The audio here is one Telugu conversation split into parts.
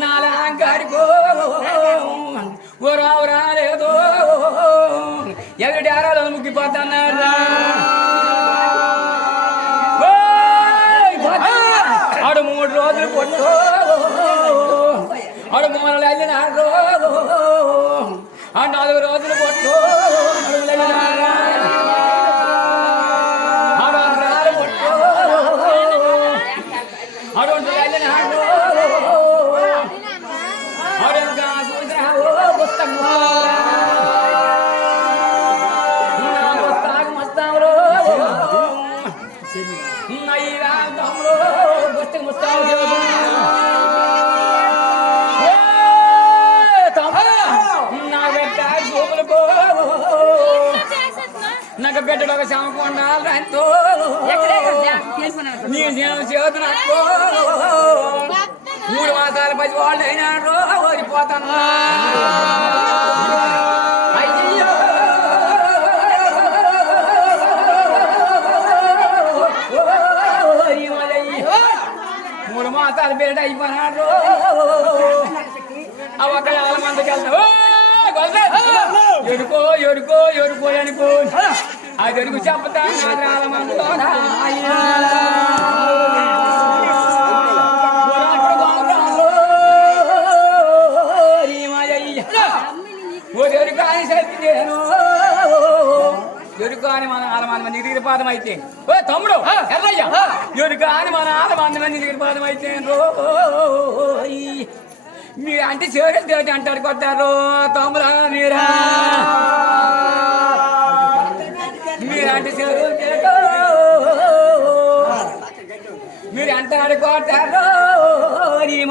నాలంగారికో ఓ రావు రాలేదో ఎవరి ఆరాధన ముగ్గిపోతాన్నారా ఆడు 3 రోజులు కొట్టు ఆడు 3 వెళ్ళినాడు ఆ 4 రోజులు కొట్టు నాకు బిడ్డడు ఒక సమకొండాలి ఎంతో నీ చేతులు 3 మాసాల 10 వాళ్ళు అయినాడు ఓడిపోతాను అయ్యో 3 మాసాలు బిడ్డ అయిపోయినాడు ఒక 4 మందికి వెళ్తావు ఎడుకో ఎడుకో ఎడుకో అనుకో అది ఎడుకు చెప్తా 4 మందితో ఎరుక అని మన 4 మంది దిగిరిపాదం అయితే ఓ తమ్ముడు ఎర్రయ్య ఎరుక అని మన 4 మంది దిగిరిపాదం అయితే మీరు అంటే చేరేది తోటి అంటారు కొట్టారు తమ్ముడా మీరంటే చేరు మీరు అంటారు కొట్టారు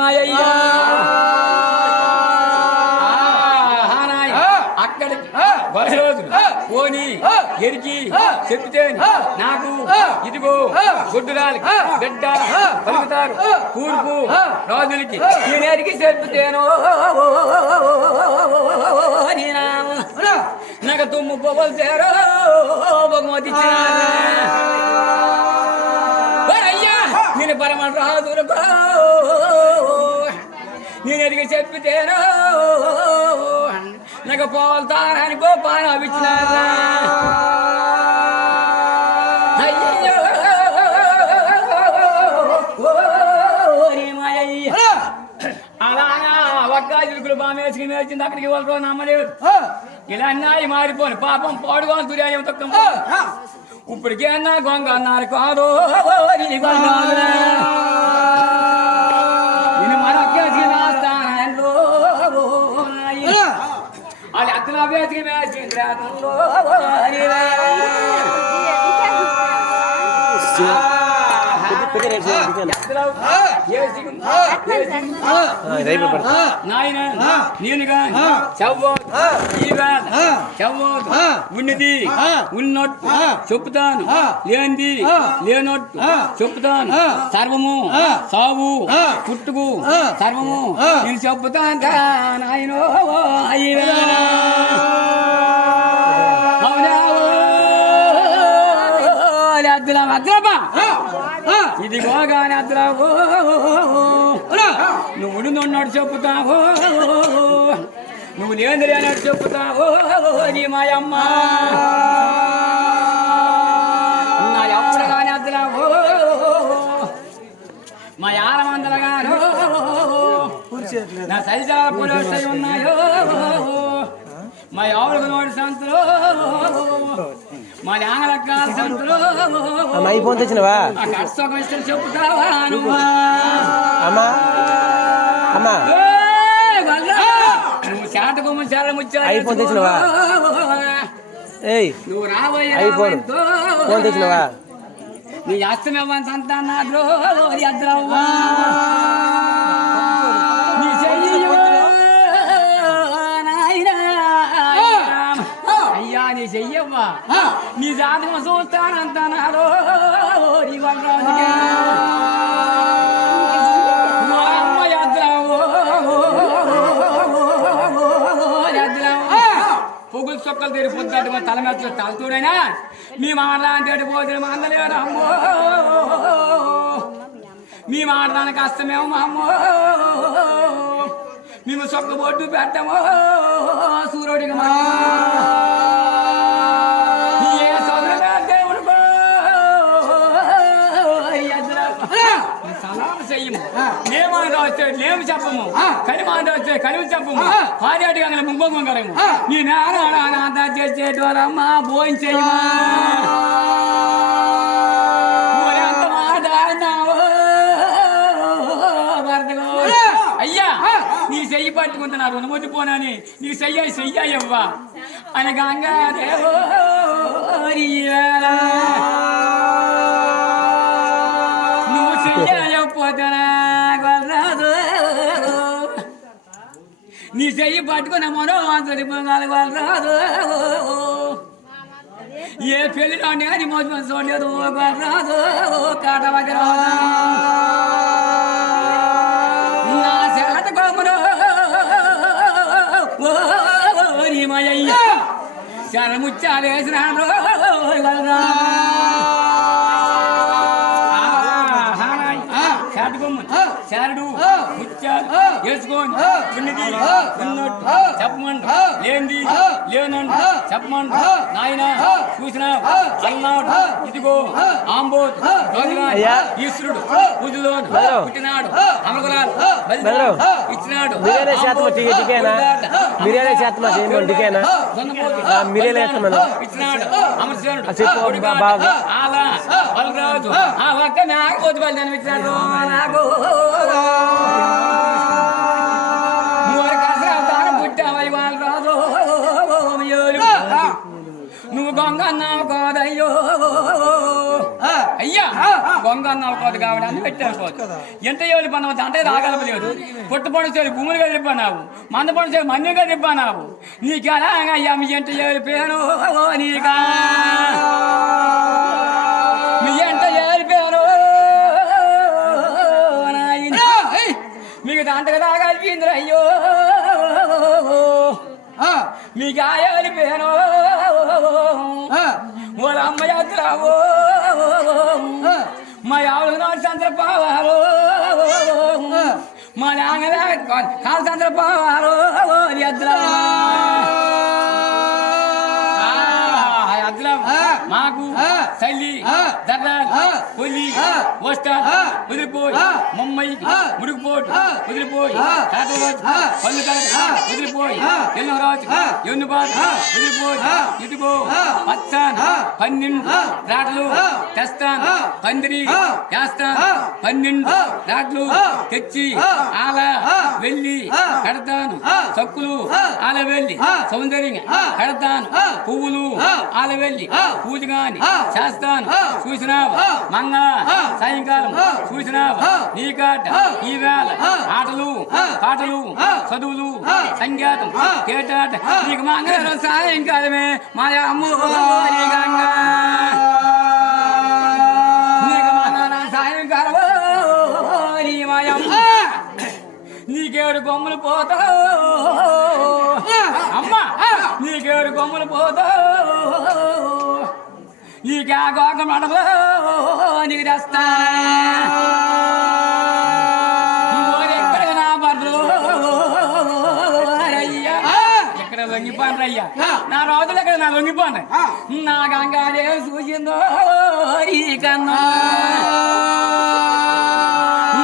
మాయయ్యా అక్కడికి రోజు పోని ఎరికి చెప్తే నాకు ఇదిగో గుడ్డురాలి బిడ్డ పలుకుతారు కూర్పు రోజులకి నేను ఎరికి చెప్తేనో నాకు తుమ్ము పోవల్సారో బహుమతి అయ్యా నేను పరమ రాజులకు నేను ఎరికి చెప్పితేనో నాకు పోల్తానని గోపానం ఇచ్చినారా అయ్యో అలాగా ఒక్క చిలుకులు బాగా వేసుకుని వేసింది అక్కడికి వాళ్ళు నమ్మలేదు ఇలా అన్నాయి మారిపోను పాపం పాడుగా దుర్యాయం తక్కువ ఇప్పటికే అన్నా గొంగ అన్నారు కాదు నేను మనకి రాస్తాను అది అతను వేసికి వేసింది నేను ఉన్నది ఉన్నట్టు చెప్పుతాను లేనిది లేనట్టు చెప్పుతాను సర్వము సావు పుట్టుకు సర్వము నేను చెప్పుతాను నాయనో అద్రపా ఇదిగో గాని అద్రావు నువ్వు ఉన్నాడు చెప్పుతావు నువ్వు లేంద్రి అన్నాడు చెప్పుతావు నీ మాయమ్మ నా ఎప్పుడు కానీ అద్రావు మా 6 మందల గారు నా సరిజాల పురోషి ఉన్నాయో మా ఎవరికి నోటి సంతులు మా యాంగలక్కాల సంతులు అయిపోయి తెచ్చినవా కష్టం ఇష్టం చెప్పుతావా నువ్వు నువ్వు శాతకొమ్మ చాలా ముచ్చారు అయిపోయి తెచ్చినవా నువ్వు రాబోయే అయిపోయి తెచ్చినవా నీ అస్తమేమని సంతానాలు అద్రవ్వా నీ అయ్యా నీ చెయ్యవ్వా నీ జాతకం చూస్తానంటున్నారు మా అమ్మ పొగులు చొక్కలు తీరి పొద్దుట తల మీద తలతూడైనా మీ మాట్లాంటి పోతే మా అందలేరు అమ్మో మీ మాట్లాడానికి కష్టమేమో మా అమ్మో మేము సొక్క బొట్టు పెట్టము సూర్యుడికి ఏ సోదరుగా దేవుడుకో సలాం చెయ్యము నేమాండ వస్తే లేము చెప్పము కలిమాండ వస్తే కలిమి చెప్పము పారేటి గంగల ముంగము నీ నాన్న చేసేటోరమ్మా భోజనం చెయ్యమా అయ్యా నీ చెయ్యి పట్టుకుంటున్నా రుణమొద్దు పోనాని నీకు చెయ్యాయవ్వా అని గంగాదేవో నువ్వు చెయ్యకపోతేనా కొలరాదు నీ చెయ్యి పట్టుకున్న మనో అంతటి పొంగాలి కొలరాదు ఏ పెళ్లిలో నేను మోసం చూడలేదు కొలరాదు కాటవకి నా చేత కొమ్మను మాయ్య శరముచ్చాలేసినాడు శారడు ముత్యాలు వేసుకొని చిన్నది ఉన్నట్టు చెప్పమండు లేనిది లేనండు చెప్పమండు నాయన చూసినావు అన్నాడు ఇదిగో ఆంబోత్ ఈశ్వరుడు పూజలో పుట్టినాడు అమగరాలు ఇచ్చినాడు ఇచ్చినాడు అమరసేనుడు అలా బలరాజు ఆ ఒక్క నాకు పోతు బలి ఇచ్చినాడు నాకు నువ్వు గొంగ అన్నావు కాదయ్యో అయ్యా గొంగ అన్నావు కాదు కాబట్టి అని పెట్టాను ఎంత ఏళ్ళు పన్నావు అంటే రాగలపలేదు పుట్టు పడుచేది భూములు కలిపావు మంద పడుచేది మన్ను కలిపావు నీకెలా అయ్యా మీ ఎంత ఏలిపోయాను నీకా మీ ఎంత ఏలిపోయాను మీకు దాంట్లో రాగలిపింది అయ్యో మీకు ఆయలిపోయాను వాళ్ళ అమ్మ యాత్రావో మా ఆవిడ నాడు చంద్రపోవారు మా నాన్న కాలు చంద్రపోవారు ఎద్దుల మాకు తల్లి దర్రాలు కొల్లి వస్తా వదిలిపోయి మమ్మయి ముడికిపోటు వదిలిపోయి పళ్ళు వదిలిపోయి ఎన్నో రాజు ఎన్ను బాధ వదిలిపోయి ఇదిగో పచ్చాను 12 రాట్లు తెస్తాను పందిరి వేస్తాను 12 రాట్లు తెచ్చి ఆల వెళ్ళి కడతాను చక్కులు ఆల వెళ్ళి సౌందర్యంగా కడతాను పువ్వులు ఆల వెళ్ళి పూజ గాని చేస్తాను చూసినావు మంగ సాయంకాలం చూసినావు నీ కాట ఈ వేళ ఆటలు పాటలు చదువులు సంగీతం కేటాట నీకు మంగళ సాయంకాలమే మా అమ్మ నీకు మంగళ సాయంకాలం నీ మాయమ్మ నీకేడు కొమ్ములు పోతావు అమ్మ నీకేడు కొమ్ములు పోతావు నీకే గోక మడలో నీకు తెస్తా ఎక్కడ నా బర్రు అయ్యా ఎక్కడ లొంగిపోను అయ్యా నా రోజులు ఎక్కడ నా లొంగిపోను నా గంగారే చూసిందో కన్నా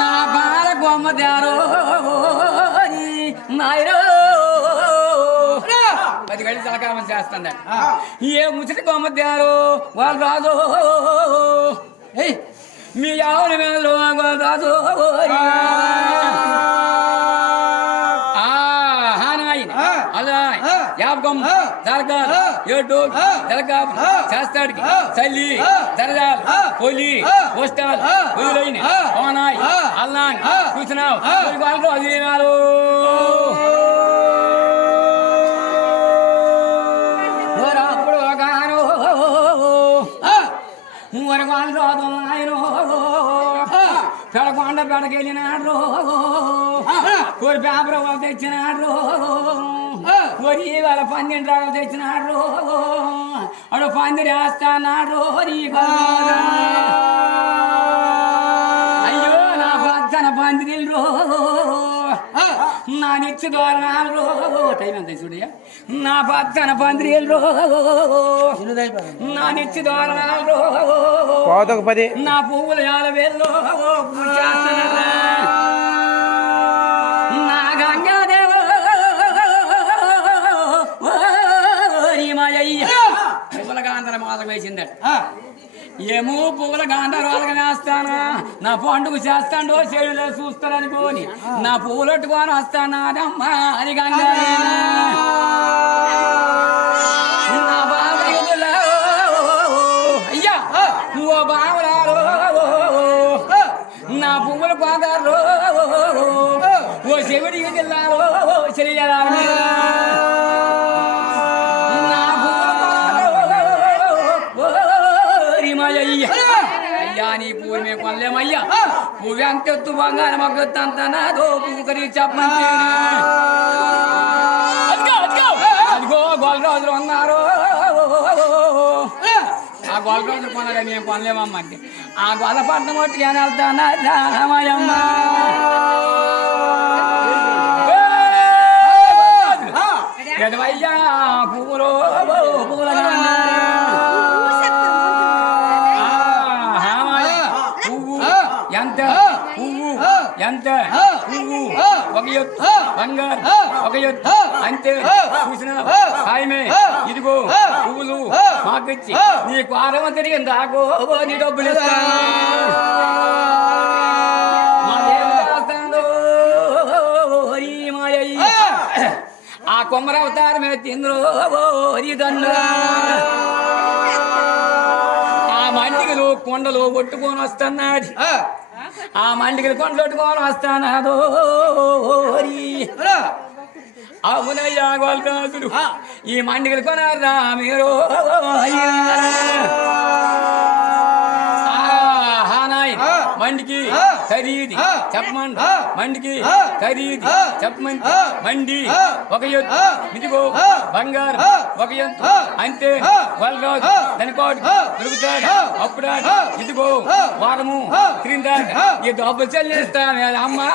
నా బాల కొమ్మ దారో నాయరో 10 గంటలు సహకారం చేస్తాను ఏ ముచ్చటి కొమ్మద్దారు వాళ్ళు రాదు మీ ఆవుల మీద రాదు అలా యాపకం దరగా ఏడు దరగా చేస్తాడికి చల్లి దరజాలు కొలి వస్తాలు వదిలేని ఓనాయి అల్లాని కూర్చున్నావు వాళ్ళు అదినారు వరగాలు రాదు ఆయన పెడకొండ పెడకెళ్ళినాడు కోరి పేపర్ వాళ్ళు తెచ్చినాడు కోరి వాళ్ళ 12 రాళ్ళు తెచ్చినాడు అడు పందిరి వేస్తాడు అయ్యో నా పక్కన పందిరిలు నా నిత్య ద్వారాలు టైం ఎంత చూడయ్యా నా పక్కన పందిరీలు నా నిత్య ద్వారాలు పోత 10 నా పువ్వుల యాల వేల్లో పూజ చేస్తానన్నా నా గంగాదేవ మాయయ్య పువ్వుల గాంధర మాసం వేసిందట ఏమో పువ్వుల గాంధర వాళ్ళకి వేస్తానా నా పండుగ చేస్తాడో చెడులో చూస్తారనుకోని నా పువ్వులొట్టుకొని వస్తానాదమ్మా అని గంగా నా బాబులా అయ్యా ఓ బావరాలో నా పువ్వుల పాదాలు ఓ చెవిడి జిల్లాలో చెయ్యాలి అయ్యా నీ పువ్వు మేము కొనలేమయ్యా పువ్వు అంతెత్తు బంగారం మొగ్గెత్తు అంత నాదో పువ్వు కరిగి చెప్పండి అదిగో గోల్రాజులు ఉన్నారు ఆ గోల్రాజులు కొనగా మేము కొనలేమమ్మ అంటే ఆ గోలపట్నం ఒట్టి అని వెళ్తానా రామయ్యమ్మ ఎడవయ్యా పువ్వులో పువ్వుల ఎంత పువ్వు ఎంత పువ్వు ఒక ఎత్తు బంగారు ఒక ఎత్తు అంతే చూసిన ఖాయమే ఇదిగో పువ్వులు మాకొచ్చి నీకు ఆరవ తిరిగింది దాకో నీ డబ్బులు ఇస్తాను ఆ కొమ్మరవతారమే తింద్రో దండ్రు ఆ మండిగలు కొండలు కొట్టుకొని వస్తున్నాడు ఆ మండిగలు కొండలు కొట్టుకొని వస్తానాదో అవునయ్యా గోల్రాజులు ఈ మండిగలు కొనారా మీరు మండికి ఖరీది చెప్పమండి మండికి ఖరీది చెప్పమంది మండి ఒక ఎత్తు ఇదిగో బంగారు ఒక ఎత్తు అంతే గోల్రాజు దానికోటి దొరుకుతాడు అప్పుడు ఇదిగో వారము క్రింద ఈ డబ్బులు చెల్లిస్తాను అమ్మా